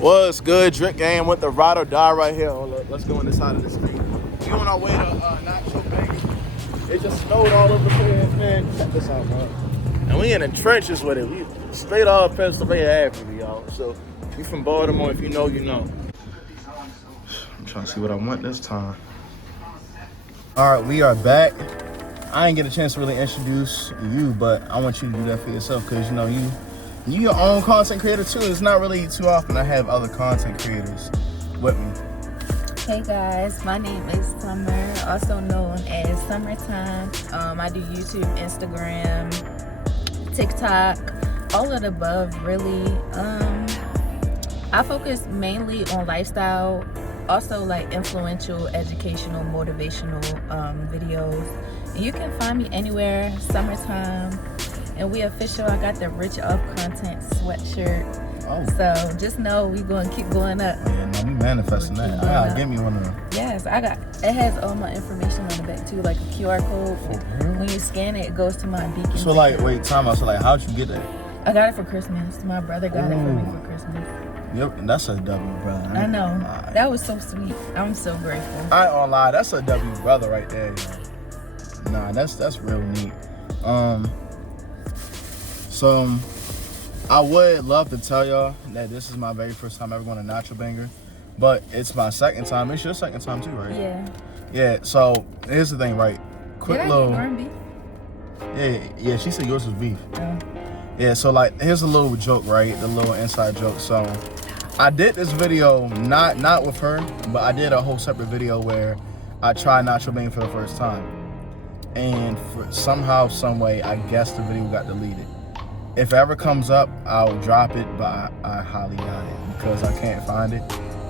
What's good, Drip Game with the ride or die right here. Oh, look, let's go on this side of the street. We on our way to Nacho Bangers. It just snowed all over the place, man. Check this out, bro. And we in the trenches with it. We straight off Pennsylvania Avenue, y'all. So you from Baltimore, if you know, you know. I'm trying to see what I want this time. All right, we are back. I ain't get a chance to really introduce you, but I want you to do that for yourself because, you know, you your own content creator too. It's not really too often I have other content creators with me. Hey guys, my name is Summer, also known as Summertime. I do YouTube, Instagram, TikTok, all of the above really. I focus mainly on lifestyle, also like influential, educational, motivational videos. And you can find me anywhere, Summertime. And we official. I got the Rich Off Content sweatshirt. Oh. So just know we gonna keep going up. Oh, yeah, no, we manifesting that. Give me one of them. Yes, I got. It has all my information on the back too, like a QR code. When you scan it, it goes to my beacon. So like, wait, time out. So like, how'd you get that? I got it for Christmas. My brother got it for me for Christmas. Yep, and that's a W, brother. I know. That was so sweet. I'm so grateful. I ain't gonna lie, that's a W brother right there. Nah, that's real neat. So, I would love to tell y'all that this is my very first time ever going to Nacho Banger, but it's my second time. It's your second time too, right? Yeah. Yeah. So here's the thing, right? Quick little. Beef? Yeah. She said yours was beef. Oh. Yeah. So like, here's a little joke, right? The little inside joke. So, I did this video not with her, but I did a whole separate video where I tried Nacho Banger for the first time, and for somehow, some way, I guess the video got deleted. If it ever comes up, I'll drop it, but I highly doubt it because I can't find it.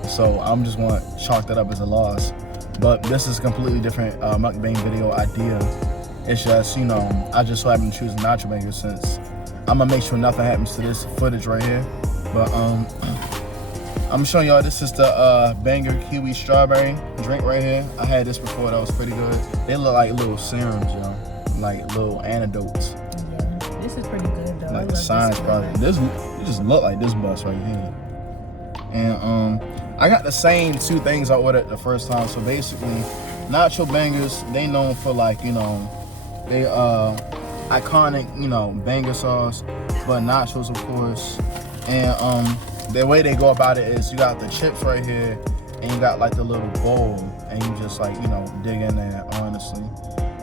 So I'm just going to chalk that up as a loss. But this is a completely different mukbang video idea. It's just, you know, I just so happen to choose Nacho Bangers since I'm going to make sure nothing happens to this footage right here. But I'm showing y'all, this is the Banger Kiwi Strawberry drink right here. I had this before, that was pretty good. They look like little serums, yo. Like little antidotes. This is pretty good though. Like the science product. This it just look like this bus right here. And I got the same two things I ordered the first time. So basically, Nacho Bangers, they known for like, you know, they iconic, you know, banger sauce, but nachos of course. And the way they go about it is you got the chips right here, and you got like the little bowl, and you just like, you know, dig in there honestly.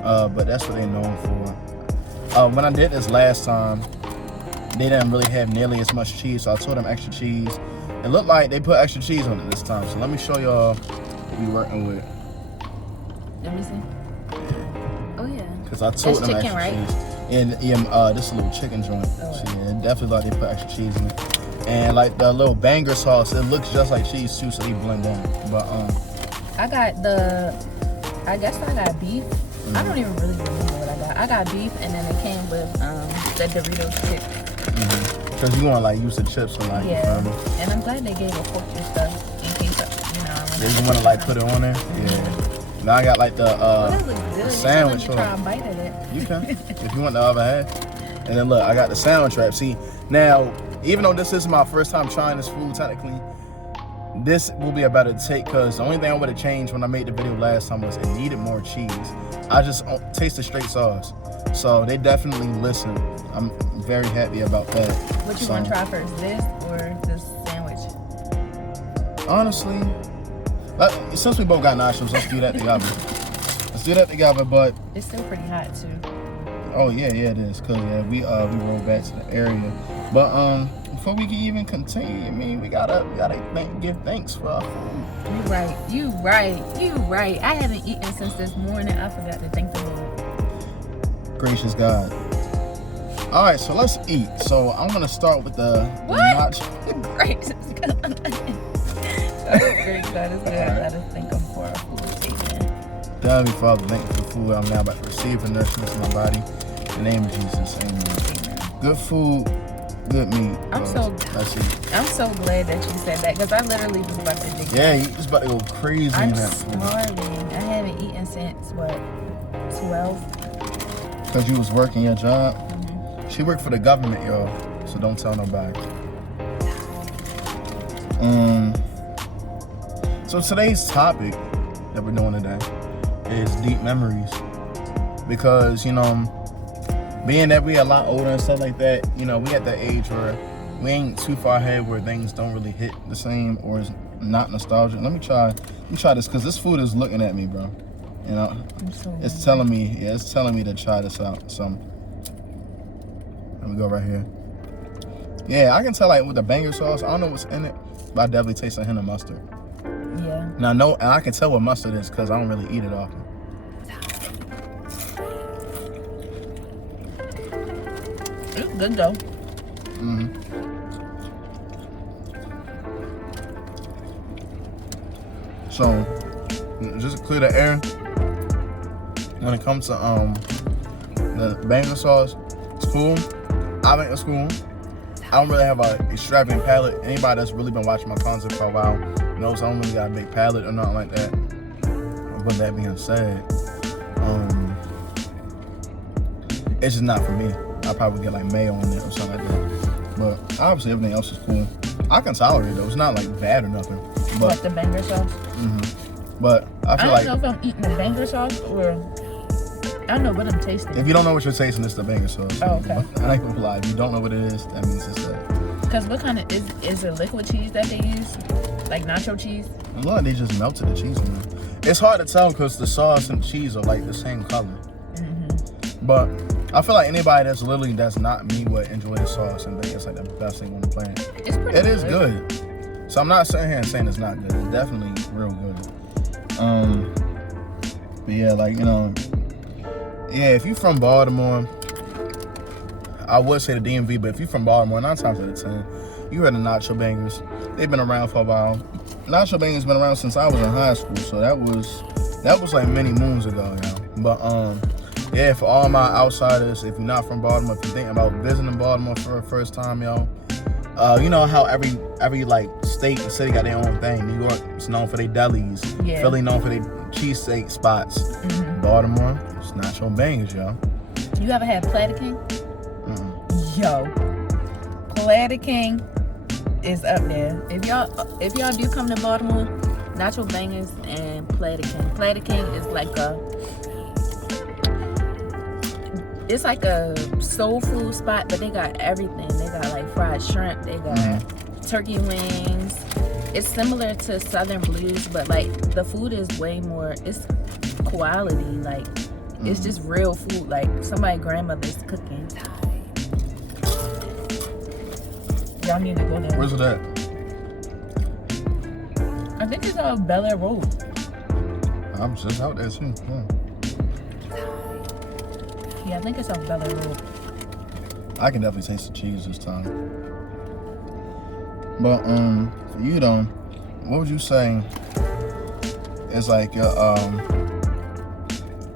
But that's what they're known for. When I did this last time, they didn't really have nearly as much cheese, so I told them extra cheese. It looked like they put extra cheese on it this time, so let me show y'all what we working with. Let me see. Oh yeah. Because I told them chicken, extra right? cheese. And this is a little chicken joint. Oh, So yeah, definitely like they put extra cheese in it. And like the little banger sauce, it looks just like cheese too, so they blend on it. But I guess I got beef. I don't even really remember what I got. I got beef, and then it came with the Doritos chips. Because you want to like use the chips and like, yeah. And I'm glad they gave a fork and stuff in case, you know. They just want to like put it on there. Yeah. Now I got like the sandwich. You try and bite at it. You can if you want the other half. And then look, I got the sandwich wrap. See, now even though this is my first time trying this food, technically, this will be a better take because the only thing I would have changed when I made the video last time was it needed more cheese. I just tasted straight sauce. So they definitely listen. I'm very happy about that. What you want to try first, this or this sandwich? Honestly, since we both got nachos, let's do that together. Let's do that together, but it's still pretty hot too. Oh yeah, it is. Cause yeah, we rolled back to the area. But before we can even continue, I mean, we gotta give thanks for our food. You right. I haven't eaten since this morning. I forgot to thank the Lord. Gracious God. All right, so let's eat. So I'm gonna start with the nacho. Gracious God. Gracious God is good. I gotta thank Him for our food. Amen. Heavenly Father, thank you for the food I'm now about to receive and nourishment in my body. In the name of Jesus, amen. Good food, good meat. I'm so glad that you said that because I literally was about to dig. Yeah, you just about to go crazy. I'm starving. I haven't eaten since what, 12? Because you was working your job. She worked for the government, y'all. So don't tell nobody. So today's topic that we're doing today is deep memories, because being that we a lot older and stuff like that, we at that age where we ain't too far ahead where things don't really hit the same or is not nostalgic. Let me try this, because this food is looking at me, bro. It's telling me to try this out. So let me go right here. Yeah, I can tell like with the banger sauce, I don't know what's in it, but I definitely taste a hint of mustard. Yeah. Now and I can tell what mustard is because I don't really eat it often. It's good though. So just to clear the air, when it comes to the banger sauce, it's cool. I think it's cool. I don't really have an extravagant palate. Anybody that's really been watching my content for a while knows I don't really got a big palate or nothing like that. But that being said, it's just not for me. I'll probably get like mayo in it or something like that. But obviously everything else is cool. I can tolerate it though. It's not like bad or nothing. But Like the banger sauce? But I feel I don't know if I'm eating the banger sauce or I don't know what I'm tasting. If you don't know what you're tasting, it's the banger sauce. Oh, okay. I ain't gonna lie. If you don't know what it is, that means it's that. Because what kind of is it liquid cheese that they use? Like nacho cheese? A lot, they just melted the cheese in there. It's hard to tell because the sauce and cheese are like the same color. But I feel like anybody that's not me would enjoy the sauce and think it's like the best thing on the planet. It's pretty It is good. So I'm not sitting here and saying it's not good. It's definitely real good. But yeah, like yeah, if you from Baltimore, I would say the DMV, but if you from Baltimore, 9 times out of 10, you heard of Nacho Bangers. They've been around for a while. Nacho Bangers been around since I was in high school, so that was like many moons ago, But yeah, for all my outsiders, if you're not from Baltimore, if you're thinking about visiting Baltimore for the first time, you know how every like state and city got their own thing. New York is known for their delis. Yeah. Philly known for their cheesesteak spots. Baltimore, it's Nacho Bangers, yo. You ever had Platter King? Yo, Platter King is up there. If y'all do come to Baltimore, Nacho Bangers and Platter King. Platter King is like it's like a soul food spot, but they got everything. They got like fried shrimp. They got turkey wings. It's similar to Southern Blues, but like the food is way more. It's quality. Like it's just real food. Like somebody's grandmother's cooking. Y'all need to go there. Where's it at? I think it's on Bel Air Road. I'm just out there too. Yeah, I think it's on Bel Air Road. I can definitely taste the cheese this time. But for you though, what would you say is like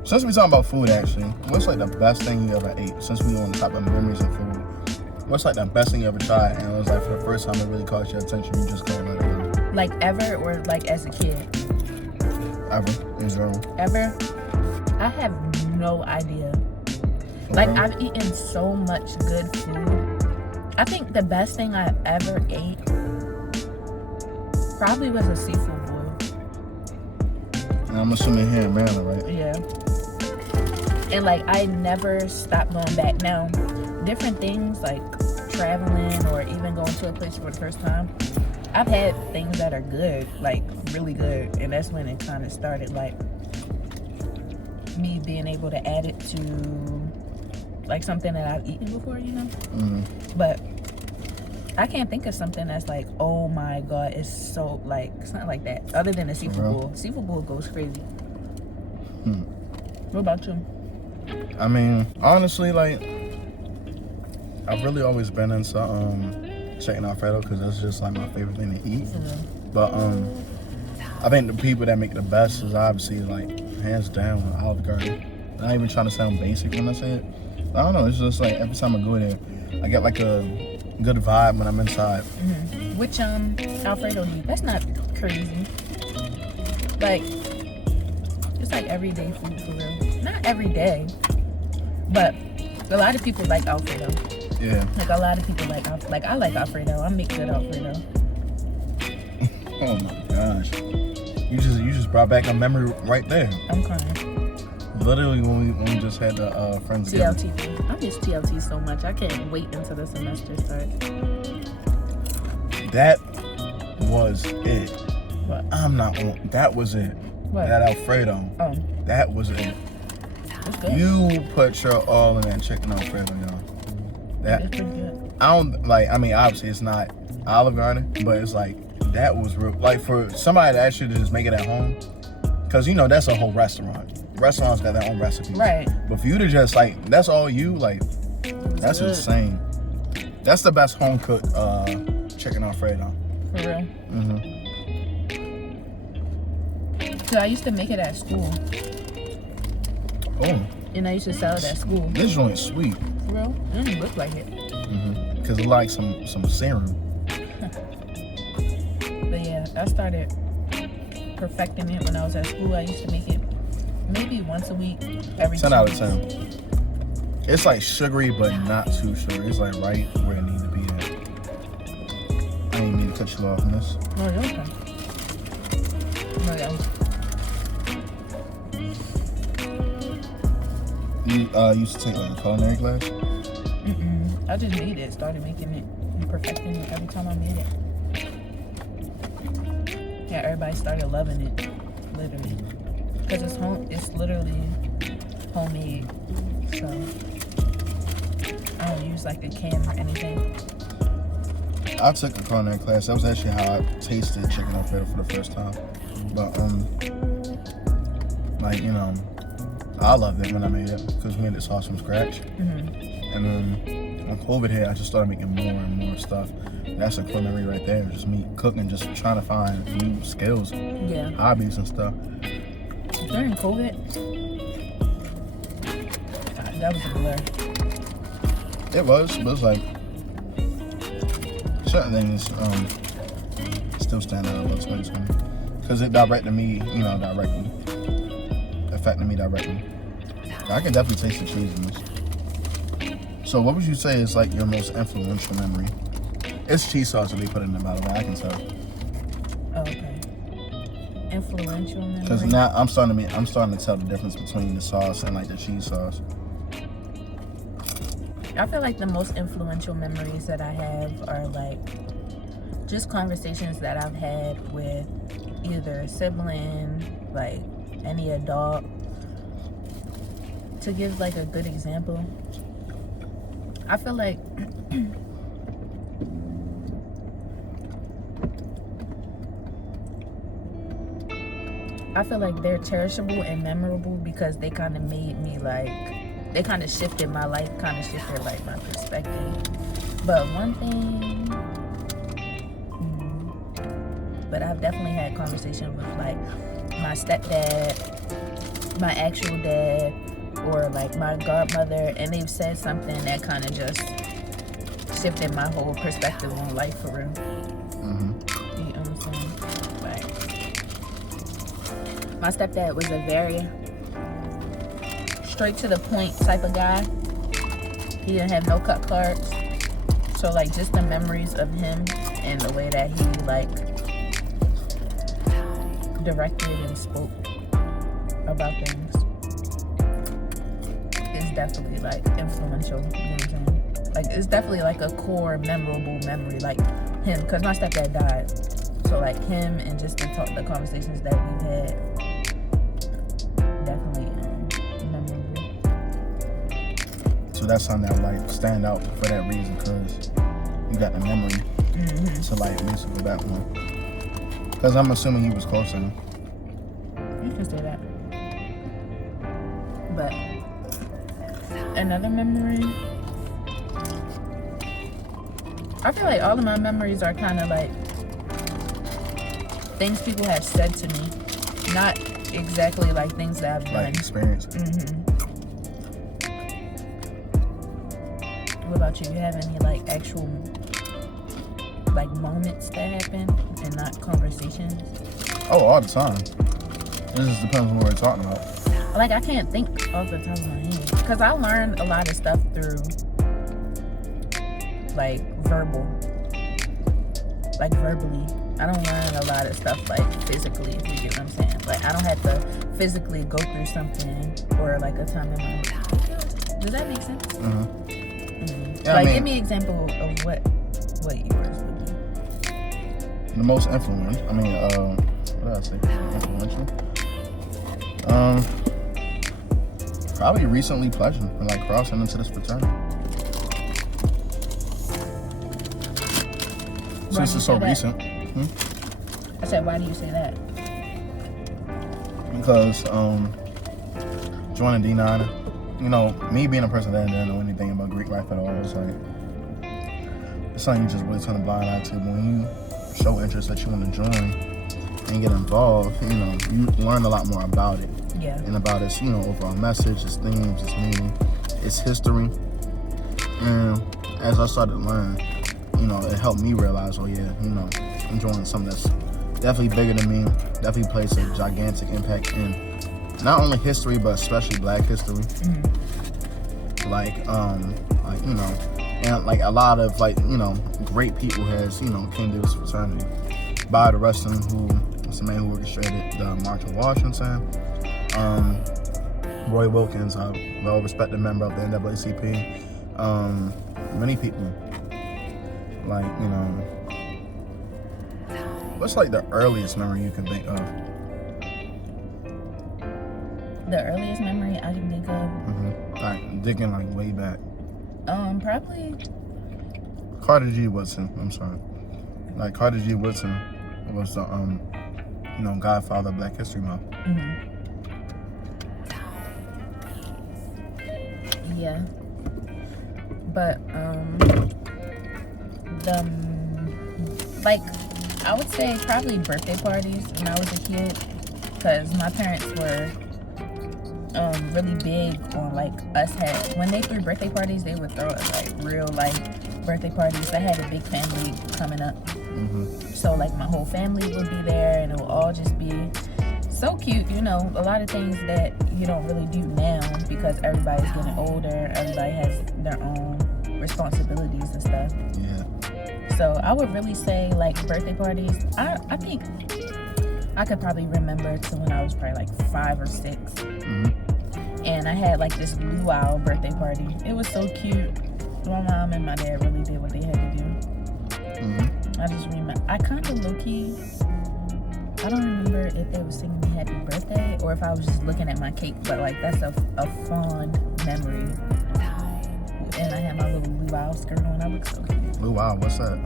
since we talking about food actually, what's like the best thing you ever ate? Since we on the topic of memories and food, what's like the best thing you ever tried and it was like for the first time it really caught your attention, you just couldn't let it go? Like ever or like as a kid? Ever, in general. Ever? I have no idea. Like I've eaten so much good food. I think the best thing I ever ate probably was a seafood boil. And I'm assuming here in Maryland, right? Yeah. And like I never stopped going back. Now, different things like traveling or even going to a place for the first time, I've had things that are good, like really good, and that's when it kind of started, like me being able to add it to like something that I've eaten before, But I can't think of something that's like, oh my god, it's so like something like that. Other than the seafood bowl. Seafood bowl goes crazy. What about you? I mean, honestly, like I've really always been into chicken Alfredo because that's just like my favorite thing to eat. But I think the people that make the best is obviously like hands down Olive Garden. I'm not even trying to sound basic when I say it. I don't know. It's just like every time I go there, I get like a good vibe when I'm inside. Which Alfredo do you? That's not crazy. Like it's like everyday food for real. Not every day, but a lot of people like Alfredo. Yeah. Like a lot of people like I like Alfredo. I make good Alfredo. Oh my gosh. You just brought back a memory right there. I'm crying. Literally when we just had the friends TLT. I miss TLT so much. I can't wait until the semester starts. That was it. What? That was it. What? That Alfredo. Oh. That was it. That's good. You put your all in that chicken Alfredo, y'all. It's pretty good. I don't like. I mean, obviously it's not Olive Garden, but it's like that was real. Like for somebody to actually just make it at home, because you know that's a whole restaurant. Restaurants got their own recipes, Right. But for you to just like that's all you like, that's good. insane. That's the best home cooked chicken Alfredo. For real. Mm-hmm. So I used to make it at school. Oh, And I used to sell it at school. this joint's sweet. For real? It didn't look like it. Because it like some serum. But yeah, I started perfecting it when I was at school. I used to make it maybe once a week, every 10 2 out of weeks. 10. It's like sugary, but not too sugary. It's like right where it needs to be at. I didn't mean to cut you off on this. No, you're okay. No, yeah. You used to take like a culinary class? Mm-mm. I just made it, started making it and perfecting it every time I made it. Yeah, everybody started loving it, literally. Because it's literally homemade. So I don't use like a can or anything. I took a culinary class. That was actually how I tasted chicken Alfredo for the first time. But like you know, I loved it when I made it because we made the sauce from scratch. Mm-hmm. And then when COVID hit, I just started making more and more stuff. That's a culinary right there. Just me cooking, just trying to find new skills, Yeah. hobbies and stuff. During COVID, God, that was a blur. It was, but it's like certain things still stand out about 2020 because it directed me, directly, affected me directly. I can definitely taste the cheese in this. So, what would you say is like your most influential memory? It's cheese sauce that they put in the bottle, I can tell. Oh, okay. Influential memory. Because now I'm starting to tell the difference between the sauce and like the cheese sauce. I feel like the most influential memories that I have are like just conversations that I've had with either a sibling, like any adult. To give like a good example, I feel like they're cherishable and memorable because they kind of made me like, they kind of shifted my life, kind of shifted like my perspective. But one thing, but I've definitely had conversations with like my stepdad, my actual dad, or like my godmother, and they've said something that kind of just shifted my whole perspective on life for real. Mm-hmm. You know what I'm saying? Like, my stepdad was a very straight to the point type of guy. He didn't have no cut cards. So like just the memories of him and the way that he like directed and spoke about things is definitely like influential. You know what I'm saying? Like it's definitely like a core memorable memory, like him, because my stepdad died. So like him and just the conversations that we've had, definitely memorable. So that's something that like stand out for that reason because you got the memory to like basically go back on. Because I'm assuming you was close to him. You can say that. But another memory, I feel like all of my memories are kind of like things people have said to me, not exactly like things that I've done. Like experience. What about you? You have any like actual like moments that happen and not conversations? Oh, all the time. It just depends on what we're talking about. Like I can't think off the top of my head because I learned a lot of stuff through like verbally. I don't learn a lot of stuff like physically, if you get what I'm saying. Like I don't have to physically go through something or like a time in my life. Does that make sense? Mm-hmm. Yeah, Like, give me an example of what yours would be. The most influential. What did I say? Influential. Probably recently pledging and like crossing into this fraternity. Since it's so recent. I said, why do you say that? Because joining D9, you know, me being a person that didn't know anything about Greek life at all, it's like it's something you just really turn a blind eye to. When you show interest that you want to join and get involved, you know, you learn a lot more about it. Yeah. And about its, you know, overall message, its themes, its meaning, its history. And as I started to learn, you know, it helped me realize, oh yeah, you know, I'm joining something that's definitely bigger than me, definitely plays a gigantic impact in not only history, but especially Black history. Mm-hmm. Like, you know, and like a lot of like, you know, great people has, you know, came to this fraternity. Bout, who is the man who orchestrated the March on Washington. Roy Wilkins, a well-respected member of the NAACP. Many people. Like, you know, what's like the earliest memory you can think of? The earliest memory I can think of? Mm-hmm. Like digging like way back. Probably Carter G. Woodson. I'm sorry. Like Carter G. Woodson was the you know, godfather of Black History Month. Mm-hmm. Yeah. But like I would say probably birthday parties when I was a kid, because my parents were really big on like when they threw birthday parties, they would throw like real like birthday parties. I had a big family coming up. Mm-hmm. So like my whole family would be there and it would all just be so cute, you know, a lot of things that you don't really do now because everybody's getting older, everybody has their own responsibilities and stuff. Yeah. So I would really say like birthday parties, I think I could probably remember to when I was probably like 5 or 6. Mm-hmm. And I had like this luau birthday party. It was so cute. My mom and my dad really did what they had to do. Mm-hmm. I just remember, I kind of low-key, I don't remember if they were singing me happy birthday or if I was just looking at my cake, but like that's a fond memory. And I had my little luau skirt on. I look so cute. Luau, what's that?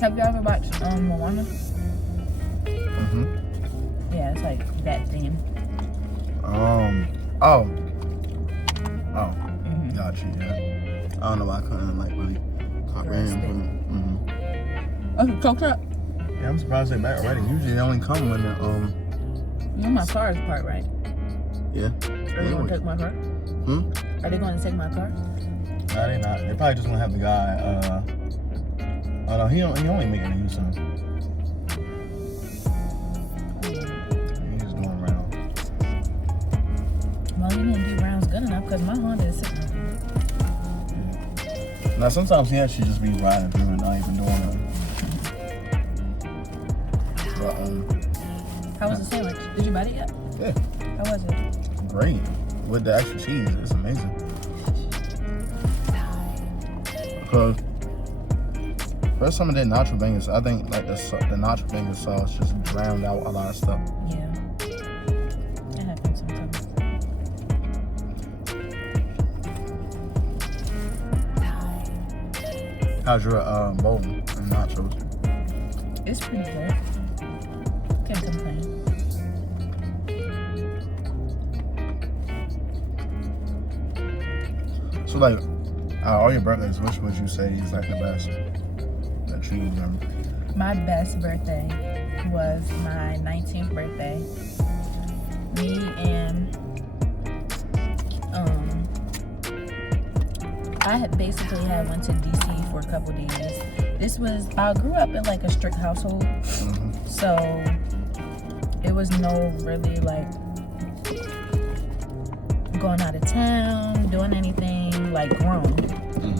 Have you ever watched Moana? Mm-hmm. Yeah, it's like that theme. Mm-hmm. Got you, yeah. I don't know why I couldn't like really comprehend. Mm-hmm. Oh, coconut? Yeah, I'm surprised they're back already. Usually they only come when they're You know my car is parked, right? Yeah. Are they going to take my car? Are they going to take my car? No, they're not. They're probably just gonna have the guy. Oh no, he only making a U-turn. He's just doing rounds. Well, you didn't do rounds good enough because my Honda is sitting there. Now sometimes he actually just be riding through and not even doing nothing. But how was the sandwich? Did you bite it yet? Yeah. How was it? Great. With the extra cheese, it's amazing. Because first time I did Nacho Bangers, I think like the Nacho Bangers sauce just drowned out a lot of stuff. Yeah. It happens sometimes. How's your bowl and nachos? It's pretty good. Can't complain. So like, all your birthdays, which would you say is like the best that you remember? My best birthday was my 19th birthday. Me and I had basically went to DC for a couple days. I grew up in like a strict household, so it was no really like going out of town, doing anything like grown.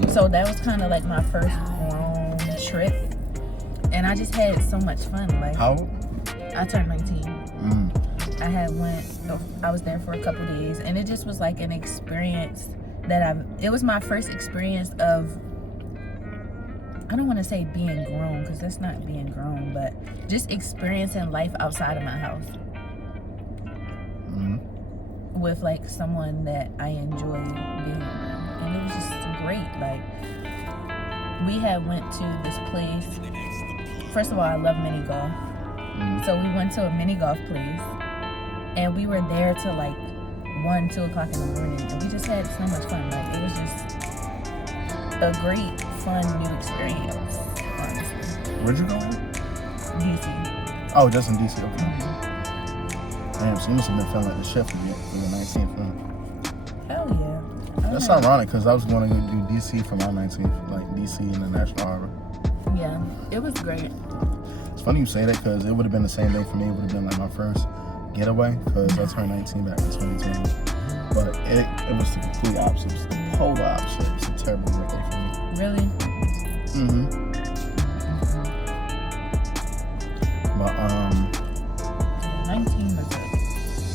So that was kind of like my first grown trip. And I just had so much fun. Like, How old? I turned 19. Mm. I was there for a couple days, and it just was like an experience it was my first experience of, I don't want to say being grown, because that's not being grown, but just experiencing life outside of my house. With like someone that I enjoy being around. And it was just great. Like, we had went to this place. First of all, I love mini golf. So we went to a mini golf place, and we were there till like 1, 2 o'clock in the morning, and we just had so much fun. Like, it was just a great, fun, new experience, honestly. Where'd you go? DC. Oh, just in DC, okay. Damn, so you must have been feeling like the shit for your 19th film. Hell yeah. That's ironic, because I was going to do DC for my 19th, like DC in the National Harbor. Yeah, it was great. It's funny you say that, because it would have been the same day for me. It would have been like my first getaway, because I turned 19 back in 2020. But it was the complete opposite. It was the polar opposite. It was a terrible birthday for me. Really? But 19 was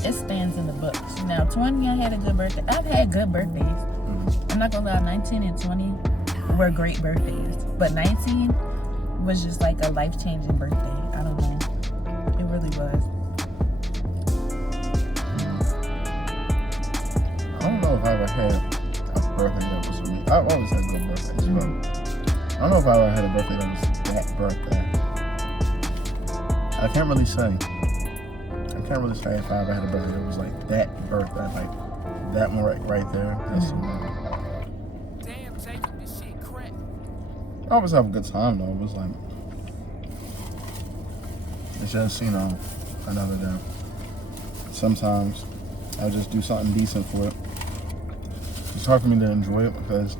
it stands in the books. Now 20, I had a good birthday. I've had good birthdays. I'm not gonna lie, 19 and 20 were great birthdays, but 19 was just like a life-changing birthday. I don't know, it really was. I don't know if I ever had a birthday that was for me. I've always had good birthdays, but I don't know if I ever had a birthday that was that birthday. I can't really say. I can't really say if I ever had a birthday that was like that birthday, like that one right there. That's Damn, Jacob, this shit crack. I always have a good time though. It was like, it's just, another day. Sometimes I just do something decent for it. It's hard for me to enjoy it because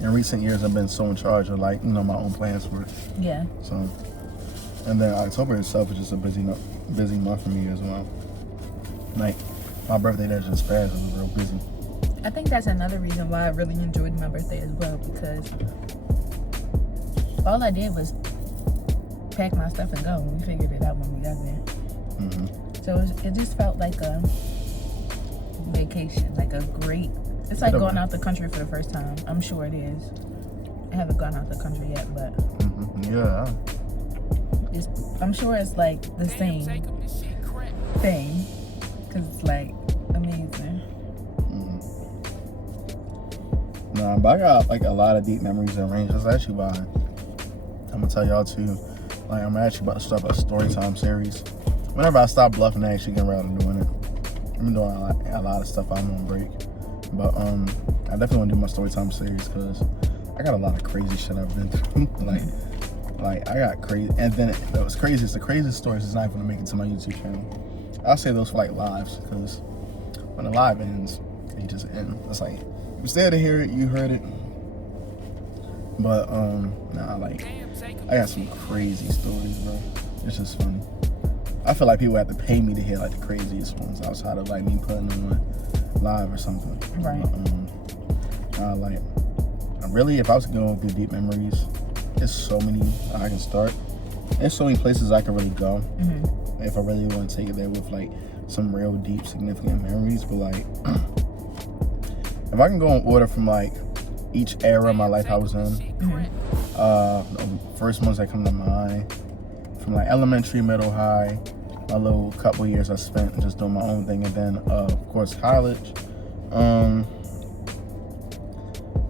in recent years I've been so in charge of my own plans for it. Yeah. So, and then October itself is just a busy month for me as well. Like, my birthday that just passed was real busy. I think that's another reason why I really enjoyed my birthday as well, because all I did was pack my stuff and go. We figured it out when we got there. So it just felt like a vacation, like a great, it's like going out the country for the first time. I'm sure it is. I haven't gone out the country yet, but Yeah. I'm sure it's like the same thing, because it's like amazing. Nah, but I got like a lot of deep memories arranged. That's actually why I'm gonna tell y'all too. Like, I'm actually about to start a story time series. Whenever I stop bluffing, I actually get around to doing it. I've been doing a lot of stuff I'm on break, but I definitely want to do my story time series because I got a lot of crazy shit I've been through. like I got crazy, and then the craziest stories is not even gonna make it to my YouTube channel. I'll say those for like lives, because when the live ends, it just ends. It's like, you was there to hear it, you heard it. But I got some crazy stories, bro. It's just funny. I feel like people have to pay me to hear like the craziest ones outside of like me putting them on live or something. Right. Really, if I was going through deep memories, there's so many I can start. There's so many places I can really go if I really want to take it there with like some real deep, significant memories. But like, if I can go in order from like each era of my life I was in, the first ones that come to mind, from like elementary, middle, high, my little couple years I spent just doing my own thing, and then of course college.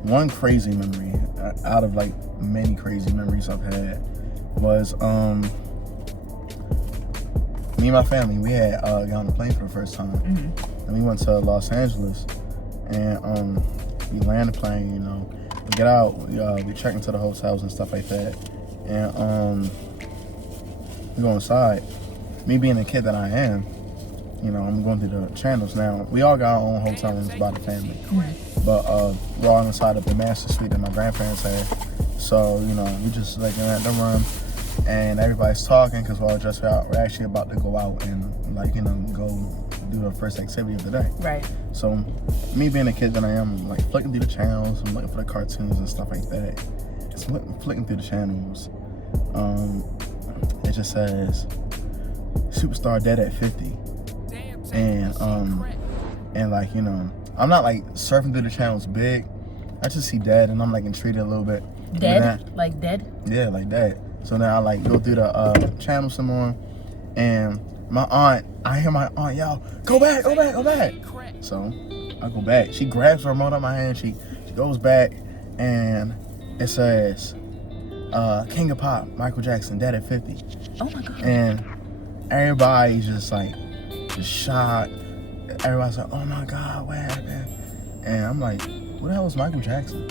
One crazy memory out of like many crazy memories I've had was me and my family, we had got on a plane for the first time, and we went to Los Angeles, and we land the plane, we get out, we check into the hotels and stuff like that, and we go inside. Me being the kid that I am, I'm going through the channels now. We all got our own hotel rooms by the family, but we're all inside of the master suite that my grandparents had. So we just like in the room, and everybody's talking because we're all dressed out. We're actually about to go out and go do the first activity of the day. Right. So me being the kid that I am, I'm like flicking through the channels, I'm looking for the cartoons and stuff like that. flicking through the channels. It just says superstar dead at 50, and like, you know, I'm not like surfing through the channels big. I just see dead, and I'm like intrigued a little bit. Dead? Like dead? Yeah, like that. So now I like go through the channel some more, and I hear my aunt yell, go back. So I go back. She grabs the remote out of my hand. She goes back, and it says, King of Pop, Michael Jackson, dead at 50. Oh my God. And everybody's just like, just shocked. Everybody's like, oh my God, what happened? And I'm like, who the hell is Michael Jackson?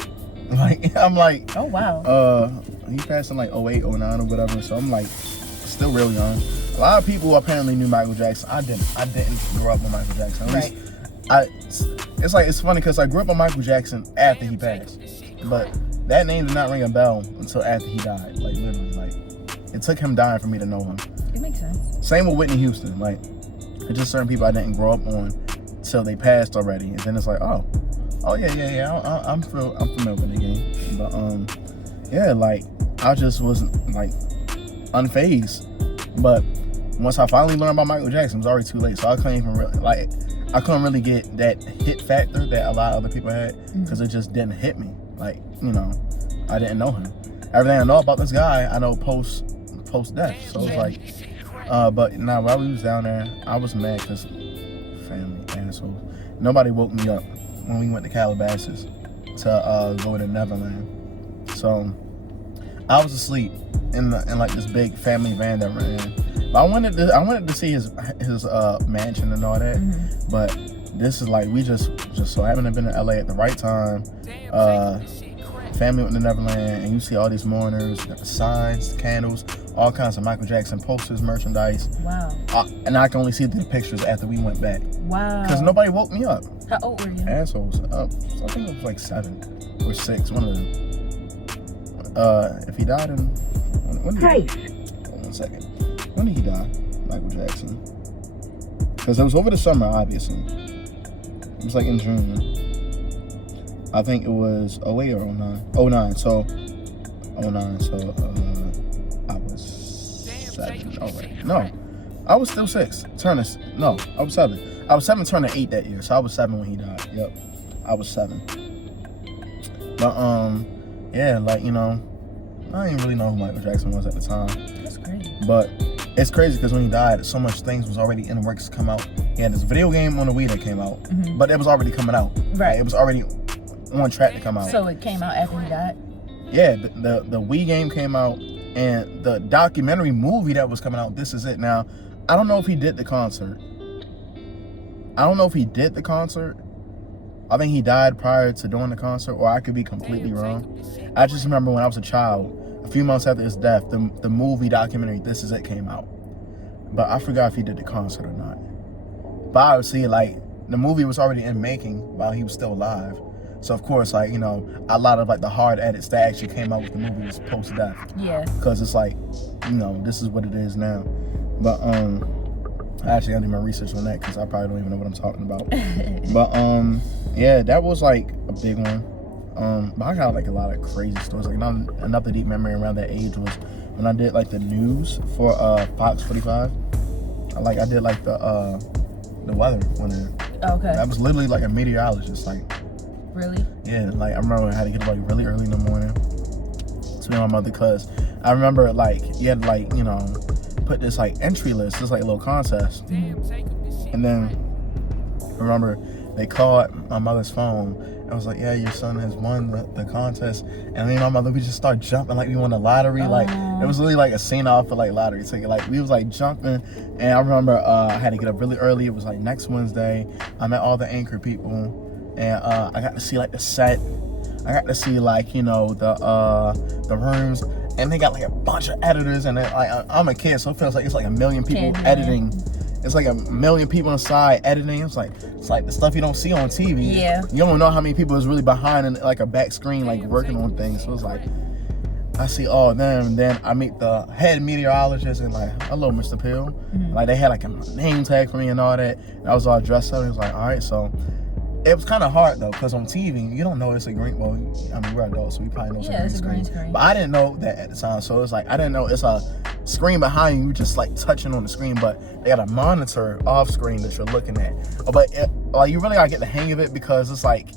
Like, I'm like, oh wow. He passed in like 08, 09 or whatever. So I'm like, still real young. A lot of people apparently knew Michael Jackson. I didn't grow up with Michael Jackson. At least, it's funny because I grew up with Michael Jackson after he passed, but that name did not ring a bell until after he died. Like literally, like it took him dying for me to know him. It makes sense. Same with Whitney Houston. Like it's just certain people I didn't grow up on till they passed already, and then it's like, oh yeah. I'm familiar with the game, but yeah, like I just wasn't like unfazed. But once I finally learned about Michael Jackson, it was already too late. So I couldn't really get that hit factor that a lot of other people had, because it just didn't hit me. Like, you know, I didn't know him. Everything I know about this guy, I know post death. So it's like, but now while we was down there, I was mad because family assholes. Nobody woke me up when we went to Calabasas to go to Neverland. So I was asleep in like this big family van that ran. But I wanted to see his mansion and all that. But this is like, we just so happened to have been in LA at the right time. Family went to Neverland, and you see all these mourners, signs, candles, all kinds of Michael Jackson posters, merchandise. Wow. And I can only see the pictures after we went back. Wow. Because nobody woke me up. How old were you? Assholes. I think it was like 7 or 6, one of them. If he died in... When did he die? Hold on a second. When did he die? Michael Jackson. Because it was over the summer, obviously. It was like in June. I think it was 08 or 09. 09, so... 09, so... I was 7. Oh, wait. No. I was still 6. No, I was 7. I was 7 turning 8 that year, so I was 7 when he died. Yep. I was 7. But, yeah, like, you know, I didn't really know who Michael Jackson was at the time. That's crazy. But it's crazy because when he died, so much things was already in the works to come out. He had this video game on the Wii that came out, but it was already coming out. Right. It was already on track to come out. So it came out after he died? Yeah, the Wii game came out, and the documentary movie that was coming out, This Is It. Now, I don't know if he did the concert. I think he died prior to doing the concert, or I could be completely wrong. I just remember when I was a child, a few months after his death, the movie documentary This Is It came out. But I forgot if he did the concert or not. But obviously, like, the movie was already in making while he was still alive. So of course, like, you know, a lot of like the hard edits that actually came out with the movie was post-death. Yeah. Because it's like, you know, this is what it is now. But I actually gotta do my research on that because I probably don't even know what I'm talking about. But yeah, that was like a big one. But I got like a lot of crazy stories. Like another deep memory around that age was when I did like the news for Fox 45. I did like the weather one there. Okay. I was literally like a meteorologist. Like. Really? Yeah, like I remember I had to get up like really early in the morning to meet my mother, because I remember like you had to like, you know, put this like entry list, this like little contest. And then I remember they called my mother's phone and was like, yeah, your son has won the contest. And me and my mother, we just start jumping like we won the lottery. Like it was really like a scene off of like lottery ticket. Like we was like jumping, and I remember I had to get up really early. It was like next Wednesday. I met all the anchor people. And I got to see like the set. I got to see like, you know, the rooms, and they got like a bunch of editors. And like I'm a kid, so it feels like it's like a million people editing. It's like a million people inside editing. It's like the stuff you don't see on TV. Yeah. You don't know how many people is really behind in like a back screen, like working on things. So it's like I see all of them, and then I meet the head meteorologist and like, hello, Mr. Pill. Like they had like a name tag for me and all that. And I was all dressed up. It was like, all right, so it was kind of hard though, because on TV you don't know it's a green. Well, I mean we're adults, so we probably know it's a green screen. But I didn't know that at the time, so it's like I didn't know it's a screen behind you, just like touching on the screen. But they got a monitor off screen that you're looking at. But like you really gotta get the hang of it, because it's like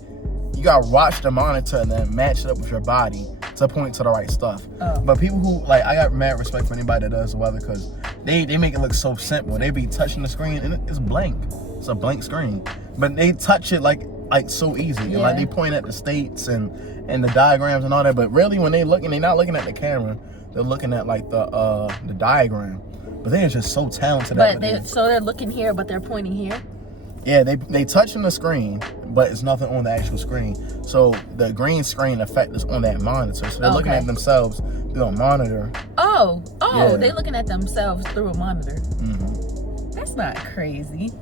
you gotta watch the monitor and then match it up with your body to point to the right stuff. Oh. But people who like, I got mad respect for anybody that does the weather, because they make it look so simple. They be touching the screen and it's blank. It's a blank screen, but they touch it like so easy. Yeah. And like they point at the states and the diagrams and all that. But really, when they're not looking at the camera. They're looking at like the diagram. But they're just so talented. But they're looking here, but they're pointing here. Yeah, they touching the screen, but it's nothing on the actual screen. So the green screen effect is on that monitor. So they're looking at themselves through a monitor. Oh, yeah. They're looking at themselves through a monitor. Mm-hmm. That's not crazy.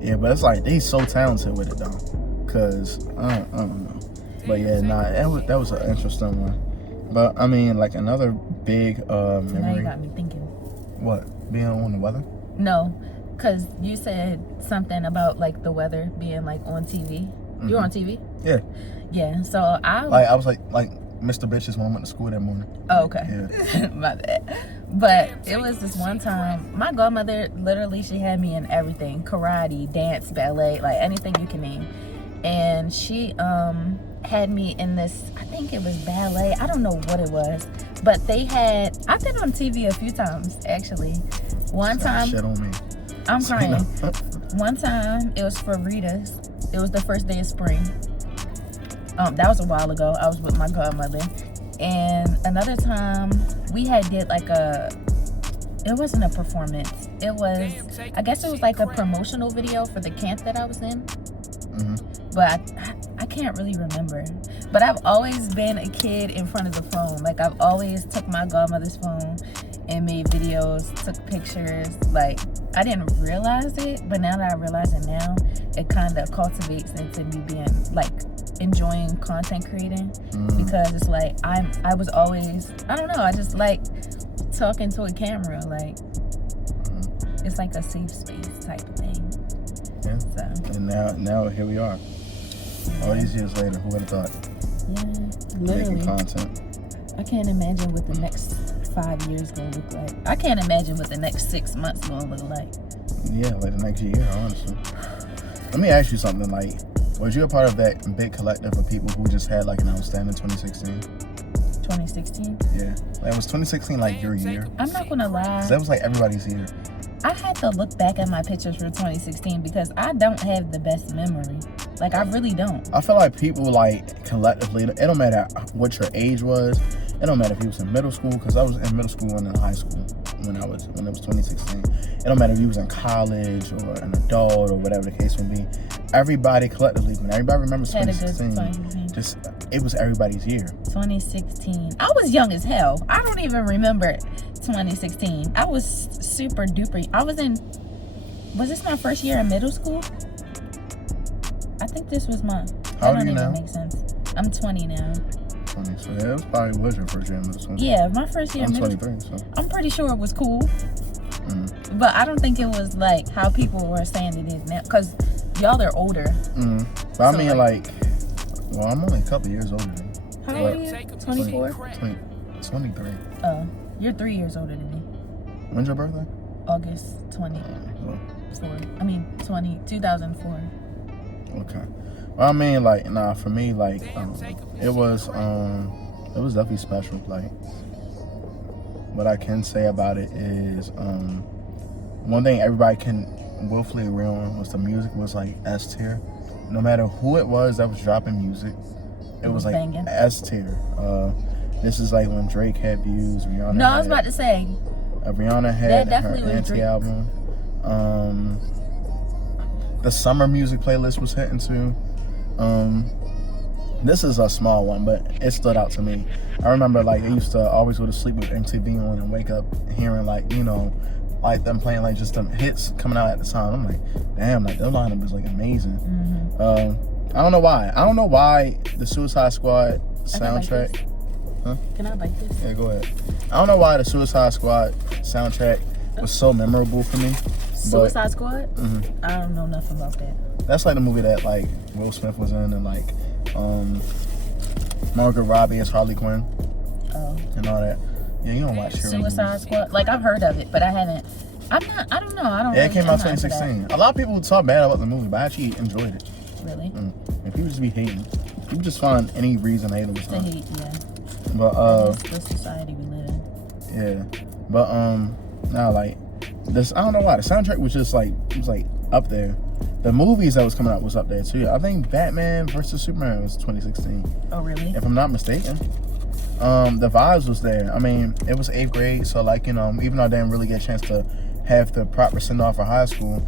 Yeah, but it's like they so talented with it though. Cause I don't know. But yeah, that was an interesting one. But I mean, like another big memory. Now you got me thinking. What? Being on the weather? No, because you said something about like the weather being like on TV. Mm-hmm. You were on TV? Yeah. Yeah. So I was like Mr. Bitches when I went to school that morning. Oh, okay. Yeah. My bad. But it was this one time, my godmother literally, she had me in everything: karate, dance, ballet, like anything you can name. And she had me in this, I think it was ballet, I don't know what it was, but I've been on TV a few times actually. One time, shit on me. I'm crying. One time it was for Rita's. It was the first day of spring. That was a while ago. I was with my godmother. And another time we did like it wasn't a performance. It was, I guess it was like a promotional video for the camp that I was in. Mm-hmm. But I can't really remember. But I've always been a kid in front of the phone. Like I've always took my godmother's phone and made videos, took pictures. Like I didn't realize it, but now that I realize it now, it kind of cultivates into me being like enjoying content creating. Because it's like I was always, I don't know, I just like talking to a camera. Like it's like a safe space type of thing. Yeah. So. And now here we are. All these years later, who would have thought? Yeah, literally. Making content. I can't imagine what the next 5 years gonna look like. I can't imagine what the next 6 months gonna look like. Yeah, like the next year, honestly. Let me ask you something. Like, was you a part of that big collective of people who just had like an outstanding 2016? 2016? Yeah. Like, was 2016 like your year? I'm not gonna lie. 'Cause that was like everybody's year. I had to look back at my pictures for 2016 because I don't have the best memory. Like, I really don't. I feel like people, like, collectively, it don't matter what your age was. It don't matter if you was in middle school, because I was in middle school and in high school when it was 2016. It don't matter if you was in college or an adult or whatever the case may be. Everybody collectively, when everybody remembers 2016, just, it was everybody's year. 2016. I was young as hell. I don't even remember 2016. I was super duper. Was this my first year in middle school? I think this was my. How old are you now? That don't even make sense. I'm 20 now. 20, so yeah, it probably was your first year in middle school. Yeah, my first year in middle school. I'm 23, so. I'm pretty sure it was cool. But I don't think it was like how people were saying it is now. Because y'all are older. But I mean, well, I'm only a couple years older than you. How old are you? 24? 23. Oh, you're 3 years older than me. When's your birthday? August 24. 2004. Okay. Well, I mean, like, nah, for me, like, it was definitely special. Like, what I can say about it is, one thing everybody can willfully agree on was the music was like S tier. No matter who it was that was dropping music, it was like banging. S tier. This is like when Drake had views. Rihanna. No, I was about to say. Rihanna had her was anti-album. The summer music playlist was hitting too. This is a small one, but it stood out to me. I remember, like, I used to always go to sleep with MTV on and wake up hearing, like, you know, like them playing like just them hits coming out at the time. I'm like, damn, like their lineup is like amazing. I don't know why the Suicide Squad soundtrack. Can I bite this? Yeah, go ahead. I don't know why the Suicide Squad soundtrack was so memorable for me. Suicide Squad? I don't know nothing about that. That's like the movie that like Will Smith was in, and like Margot Robbie as Harley Quinn and all that. Yeah, you don't watch hero Suicide movies. Squad. Like I've heard of it, but I haven't. I don't know. I don't. Yeah, really, it came out I'm not into that. 2016. A lot of people talk bad about the movie, but I actually enjoyed it. Really? And people just be hating. People just find any reason to hate To them. hate, yeah. But It's the society we live in. yeah. But now like this, I don't know why the soundtrack was just like it was like up there. The movies that was coming out was up there too. I think Batman versus Superman was 2016. Oh, really? If I'm not mistaken. The vibes was there. I mean, it was 8th grade, so like, you know, even though I didn't really get a chance to have the proper send off for high school,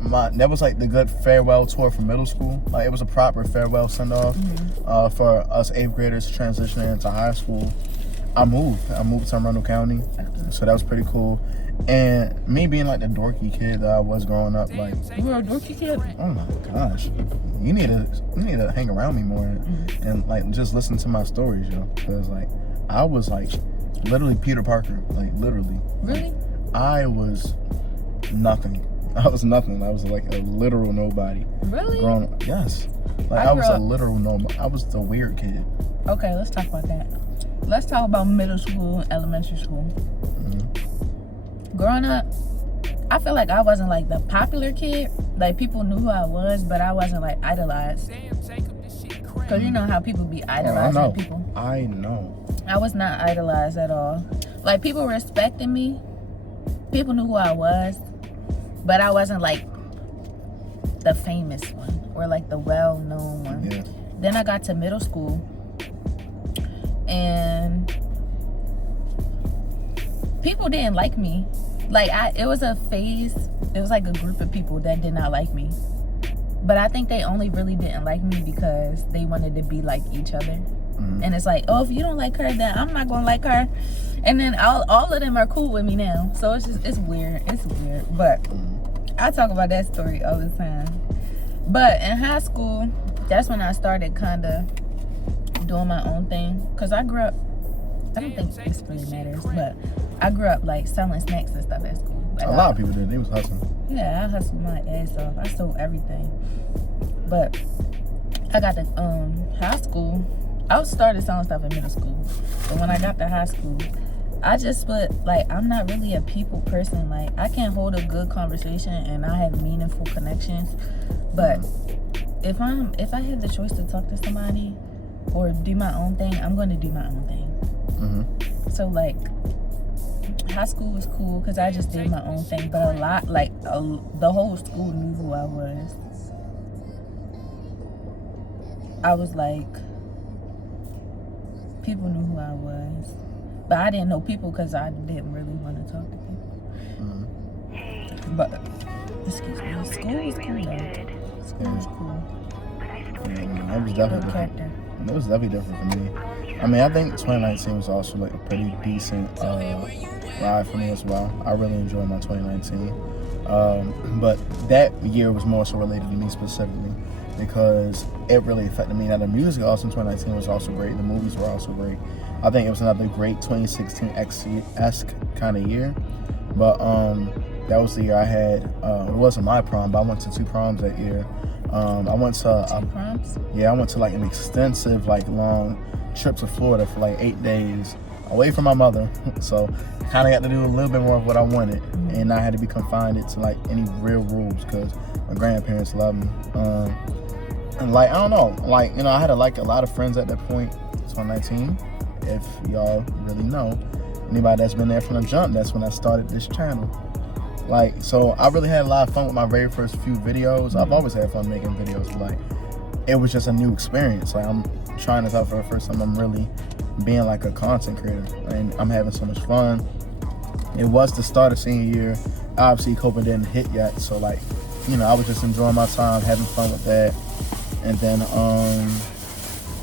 that was like the good farewell tour for middle school. Like it was a proper farewell send off for us 8th graders transitioning into high school. I moved to Arundel County, so that was pretty cool. And me being like the dorky kid that I was growing up, like, You were a dorky kid? oh my gosh, you need to hang around me more and like just listen to my stories, yo. Because like I was like literally Peter Parker, like literally. Really? I was nothing. I was nothing. I was like a literal nobody. Really? Grown up. Yes. Like I I was grew a up- literal nobody. I was the weird kid. Okay, let's talk about that. Let's talk about middle school, elementary school. Growing up, I feel like I wasn't like the popular kid. Like people knew who I was, but I wasn't like idolized. Damn, Jacob, this shit crack. Cause you know how people be Oh, I idolizing know. people. I know. I was not idolized at all. Like people respected me. People knew who I was, but I wasn't like the famous one or like the well-known one. Yeah. Then I got to middle school, and people didn't like me. Like it was a phase. It was like a group of people that did not like me. But I think they only really didn't like me because they wanted to be like each other. And it's like, oh, if you don't like her, then I'm not gonna like her. And then all of them are cool with me now. So it's weird. It's weird. But I talk about that story all the time. But in high school, that's when I started kind of doing my own thing. Cause I grew up, I don't think this really matters, but I grew up like selling snacks and stuff at school. Like, A lot of people did. They was hustling. yeah, I hustled my ass off. I sold everything. But I got to high school. I started selling stuff in middle school. But when I got to high school, I just put, like, I'm not really a people person. Like, I can hold a good conversation and I have meaningful connections. But if I have the choice to talk to somebody or do my own thing, I'm going to do my own thing. So, like, high school was cool because I just did my own thing. But the whole school knew who I was. I was like, people knew who I was. But I didn't know people because I didn't really want to talk to people. But, excuse me, school was cool though. School was cool. That was definitely Good different. character. That was definitely different for me. I mean, I think 2019 was also like a pretty decent ride for me as well. I really enjoyed my 2019. But that year was more so related to me specifically because it really affected me. Now, the music also in 2019 was also great. The movies were also great. I think it was another great 2016-esque kind of year. But that was the year I had, it wasn't my prom, but I went to 2 proms that year. I went to, 2 proms? yeah, I went to like an extensive, like long trip to Florida for like 8 days away from my mother. So kind of got to do a little bit more of what I wanted. And I had to be confined to like any real rules because my grandparents loved me. And like, I don't know, like, you know, I had like a lot of friends at that point, 2019. If y'all really know, anybody that's been there from the jump, that's when I started this channel. Like, so I really had a lot of fun with my very first few videos. I've always had fun making videos, but like, it was just a new experience. Like, I'm trying this out for the first time. I'm really being like a content creator, and I'm having so much fun. It was the start of senior year. Obviously, COVID didn't hit yet, so like, you know, I was just enjoying my time, having fun with that. And then,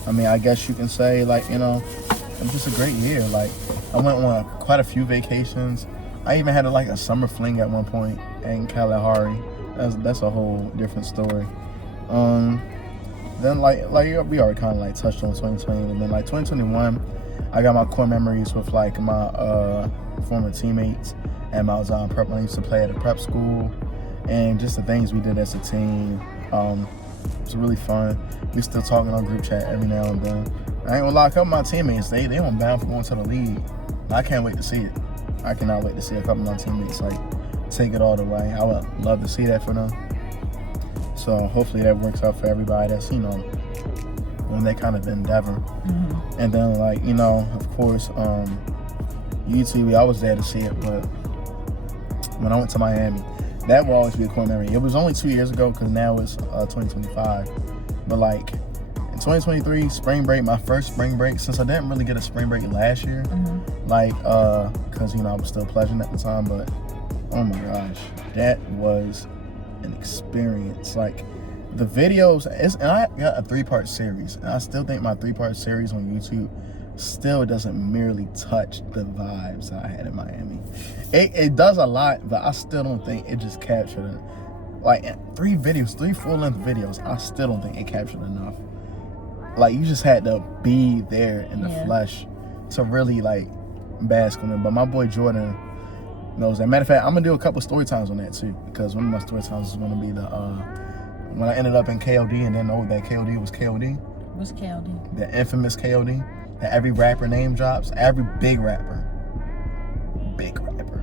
I mean, I guess you can say, like, you know, it was just a great year. Like, I went on quite a few vacations. I even had like a summer fling at one point in Kalahari. That's a whole different story. Then like we already kind of like touched on 2020, and then like 2021, I got my core memories with like my former teammates and Mount Zion Prep. I used to play at a prep school, and just the things we did as a team. It was really fun. We still talking on group chat every now and then. I ain't gonna lie, a couple of my teammates, they on bound for going to the league. I can't wait to see it. I cannot wait to see a couple of my teammates like take it all the way. I would love to see that for them. So hopefully that works out for everybody that's, you know, on that kind of endeavor. Mm-hmm. And then, like, you know, of course, UTV, I was there to see it, but when I went to Miami, that will always be a core memory. It was only 2 years ago because now it's 2025. But like in 2023, spring break, my first spring break, since I didn't really get a spring break last year, like, because, you know, I was still pledging at the time, but oh my gosh, that was an experience. Like, the videos, and I got a 3-part series, and I still think my 3-part series on YouTube still doesn't merely touch the vibes that I had in Miami. It does a lot, but I still don't think it just captured it. Like, 3 full-length videos, I still don't think it captured enough. Like, you just had to be there in the flesh to really, like, bask on it. But my boy Jordan knows that. Matter of fact, I'm gonna do a couple story times on that too, because one of my story times is gonna be the when I ended up in KOD and didn't know that KOD was KOD. What's KOD? The infamous KOD that every rapper name drops. Every big rapper,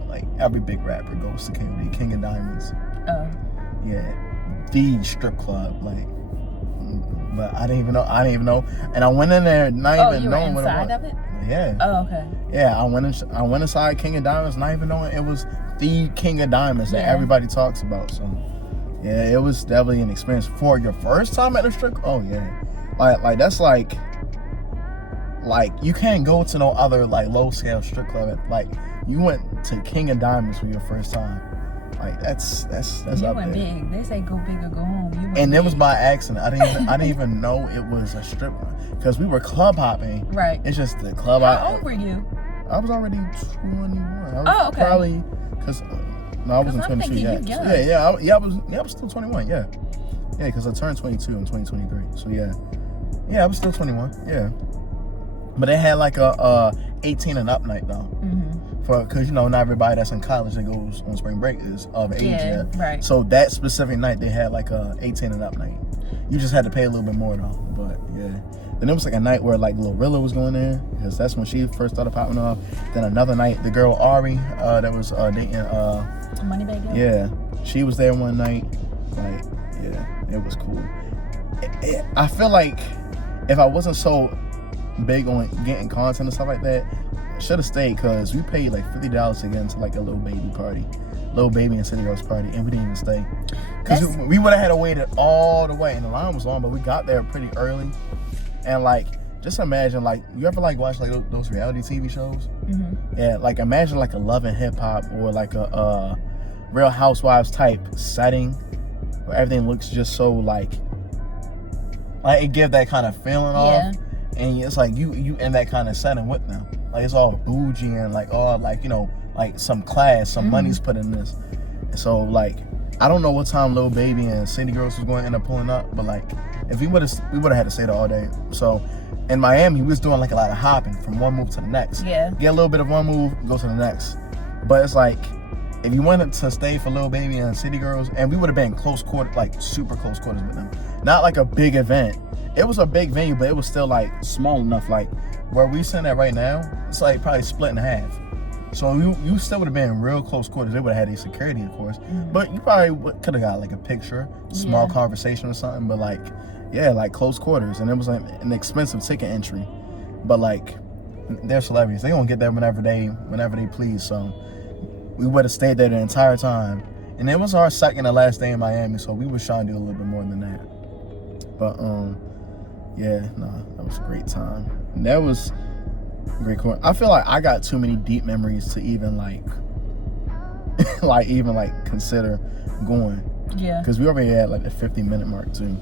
like every big rapper goes to KOD, King of Diamonds. Oh. Yeah, the strip club, like. But I didn't even know, and I went in there not even knowing what it was. Oh, you were inside of it? Yeah. Oh, okay. Yeah, I went inside King of Diamonds, not even knowing it was the King of Diamonds that everybody talks about. So, yeah, it was definitely an experience for your first time at a strip. Oh yeah, like that's like you can't go to no other like low scale strip club. Like, you went to King of Diamonds for your first time. Like, that's you up went there. big. They say go big or go home. You went And big. it was by accident. I didn't even know it was a strip because we were club hopping. Right. It's just the club. How old were you? I was already 21. I was okay. Probably because no, I wasn't 22 yet. I was still 21. Yeah, because I turned 22 in 2023. So yeah, I was still 21. Yeah, but they had like a 18 and up night though. Because, you know, not everybody that's in college that goes on spring break is of age yet. Right. So that specific night, they had like a 18 and up night. You just had to pay a little bit more though. But yeah. Then it was like a night where like Glorilla was going in, because that's when she first started popping off. Then another night, the girl Ari that was dating Moneybagger. Yeah, she was there one night. Like, yeah, it was cool. I feel like if I wasn't so big on getting content and stuff like that, should have stayed, because we paid like $50 to get into like a little baby and City Girls party, and we didn't even stay because we would have had to wait it all the way, and the line was long, but we got there pretty early. And like, just imagine, like, you ever like watch like those reality TV shows? Yeah, like imagine like a Love and Hip Hop or like a Real Housewives type setting where everything looks just so like it give that kind of feeling off, and it's like you in that kind of setting with them. Like, it's all bougie and like all like, you know, like some class, some money's put in this. And so like, I don't know what time Lil Baby and City Girls was going to end up pulling up, but like, if we would have had to stay there all day. So in Miami, we was doing like a lot of hopping from one move to the next. Yeah. Get a little bit of one move, go to the next. But it's like, if you wanted to stay for Lil Baby and City Girls, and we would have been close quarters, like super close quarters with them. Not like a big event. It was a big venue, but it was still like small enough. Like where we sitting at right now, it's like probably split in half. So you still would have been in real close quarters. They would have had a security, of course, but you probably could have got like a picture, small conversation or something. But like, yeah, like close quarters, and it was like an expensive ticket entry. But like, they're celebrities. They gonna get there whenever they please. So we would have stayed there the entire time, and it was our second to last day in Miami. So we was trying to do a little bit more than that. But yeah, that was a great time. And that was a great court. I feel like I got too many deep memories to even like consider going. Yeah. Because we already had like the 50-minute mark too.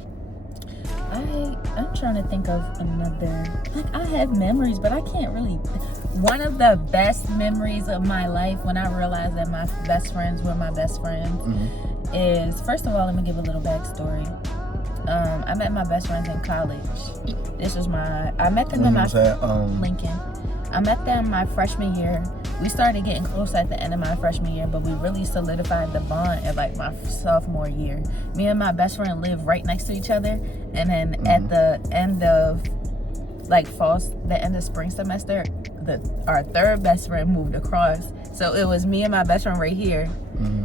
I'm trying to think of another. Like, I have memories, but I can't really. One of the best memories of my life, when I realized that my best friends were my best friends, is, first of all, let me give a little backstory. I met my best friends in college. I met them in my Lincoln. I met them my freshman year. we started getting close at the end of my freshman year, but we really solidified the bond at like my sophomore year. Me and my best friend lived right next to each other, and then at the end of like the end of spring semester, our third best friend moved across. So it was me and my best friend right here,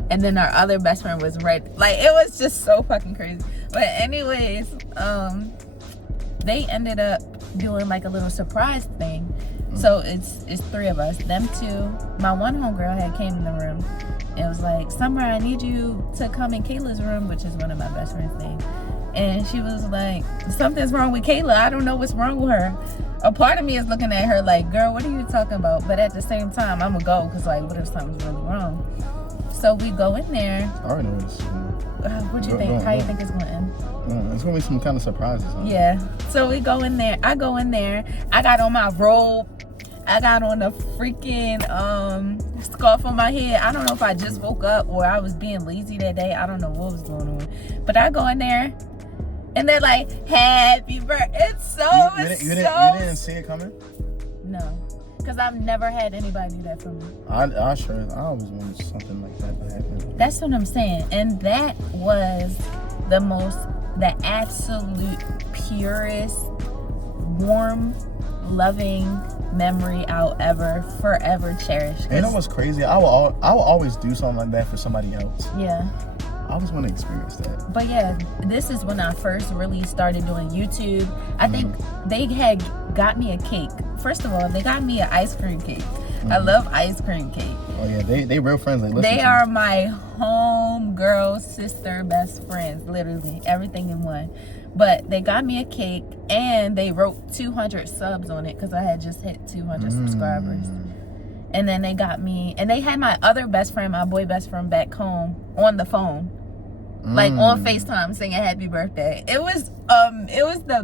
and then our other best friend was right, like, it was just so fucking crazy. But anyways, they ended up doing like a little surprise thing. So it's three of us, them two. My one homegirl had came in the room. It was like, Summer, I need you to come in Kayla's room, which is one of my best friend's name. And she was like, something's wrong with Kayla. I don't know what's wrong with her. A part of me is looking at her like, girl, what are you talking about? But at the same time, I'm gonna go, because like, what if something's really wrong? So we go in there. I already know this. What do you think? How you think it's gonna end? It's gonna be some kind of surprises. Huh? Yeah. So we go in there. I go in there. I got on my robe. I got on a freaking scarf on my head. I don't know if I just woke up or I was being lazy that day. I don't know what was going on. But I go in there, and they're like, happy birthday. You didn't see it coming? No. Because I've never had anybody do that for me. I always wanted something like that to happen. That's what I'm saying. And that was the absolute purest, warm, loving memory I'll forever cherish. And you know what's crazy? I will always do something like that for somebody else. Yeah. I always want to experience that. But yeah, this is when I first really started doing YouTube. I think they had got me a cake. First of all, they got me an ice cream cake. I love ice cream cake. Oh yeah, they real friends. They are my homegirl, sister, best friends, literally everything in one. But they got me a cake, and they wrote 200 subs on it because I had just hit 200 subscribers. And then they got me, and they had my other best friend, my boy best friend back home on the phone, like on FaceTime, singing happy birthday. It was the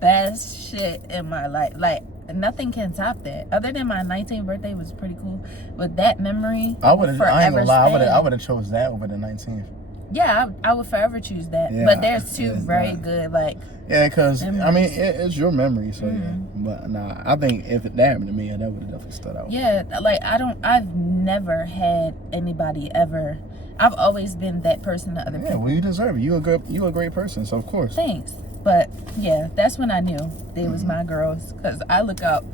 best shit in my life. Like, nothing can top that. Other than my 19th birthday was pretty cool, but that memory, I ain't gonna lie, I would have chose that over the 19th. Yeah, I would forever choose that. Yeah, but there's two very good, like, yeah, because I mean, it's your memory, so yeah. But nah, I think if that happened to me, that would have definitely stood out. Yeah, like, I've never had anybody ever. I've always been that person to other people. Yeah, well, you deserve it. You a great person, so of course. Thanks. But yeah, that's when I knew they was my girls, because I look out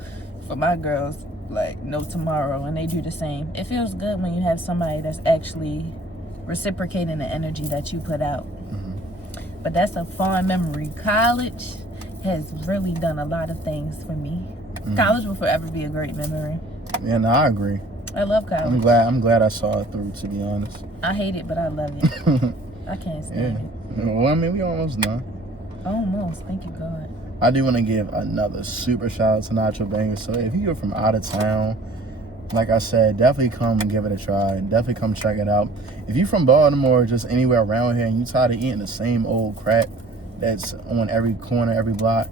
for my girls like no tomorrow, and they do the same. It feels good when you have somebody that's actually reciprocating the energy that you put out. But that's a fond memory. College has really done a lot of things for me. College will forever be a great memory. Yeah, no, I agree. I love college. I'm glad I saw it through, to be honest. I hate it, but I love it. I can't stand it. Well, I mean, we almost done. Almost, thank you God. I do want to give another super shout out to Nacho Bangers. So if you're from out of town, like I said, definitely come and give it a try. Definitely come check it out. If you're from Baltimore or just anywhere around here and you tired of eating the same old crap that's on every corner, every block,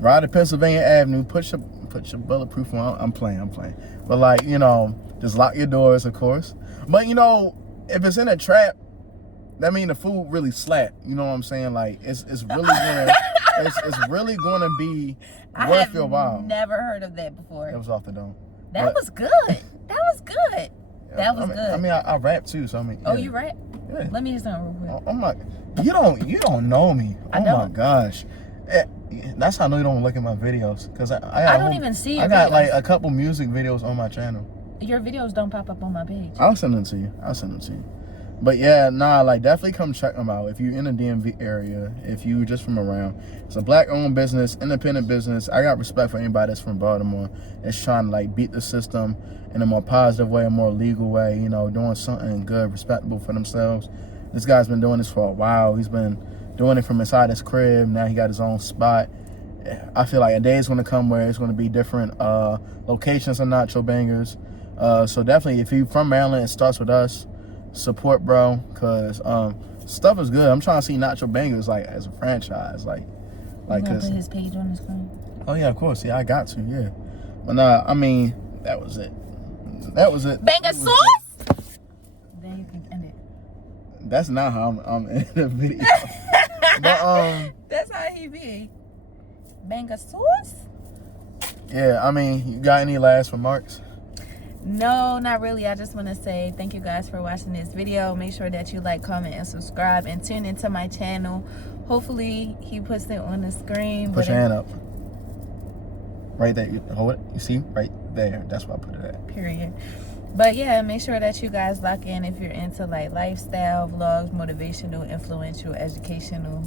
ride to Pennsylvania Avenue, put your bulletproof on. I'm playing. But like, you know, just lock your doors, of course. But you know, if it's in a trap, that mean the food really slap. You know what I'm saying? Like, it's really gonna it's really gonna be worth your while. I've never heard of that before. It was off the dome. That was good. That was good. That was good. I mean, I rap too, so I mean. Oh, you rap? Yeah. Let me hear something real quick. Oh my, you don't know me. Oh my gosh. That's how I know you don't look at my videos, because I don't even see your I got videos. like a couple music videos on my channel. Your videos don't pop up on my page. I'll send them to you. But yeah, nah, like, definitely come check them out if you're in the DMV area, if you just from around. It's a black-owned business, independent business. I got respect for anybody that's from Baltimore that's trying to like beat the system in a more positive way, a more legal way, you know, doing something good, respectable for themselves. This guy's been doing this for a while. He's been doing it from inside his crib. Now he got his own spot. I feel like a day is going to come where it's going to be different locations of Nacho Bangers. So definitely, if you're from Maryland, it starts with us. Support, bro, because stuff is good. I'm trying to see Nacho Bangers like as a franchise, like cause put his page on the screen. Oh yeah, of course, yeah, I got to, yeah. But nah, I mean, that was it. Banger sauce. Then you can end it. That's not how I'm in the video. But that's how he be. Banger sauce. Yeah, I mean, you got any last remarks? No, not really. I just want to say thank you guys for watching this video. Make sure that you like, comment, and subscribe, and tune into my channel. Hopefully he puts it on the screen. Put your hand up. Right there. You hold it. You see? Right there. That's where I put it at. Period. But yeah, make sure that you guys lock in if you're into like lifestyle vlogs, motivational, influential, educational.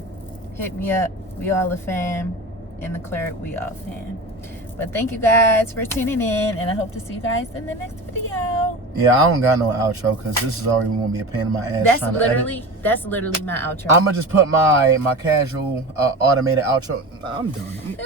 Hit me up. We all a fam. In the clerk, we all fam. But thank you guys for tuning in, and I hope to see you guys in the next video. Yeah, I don't got no outro because this is already going to be a pain in my ass. That's literally my outro. I'm going to just put my casual automated outro. Nah, I'm done.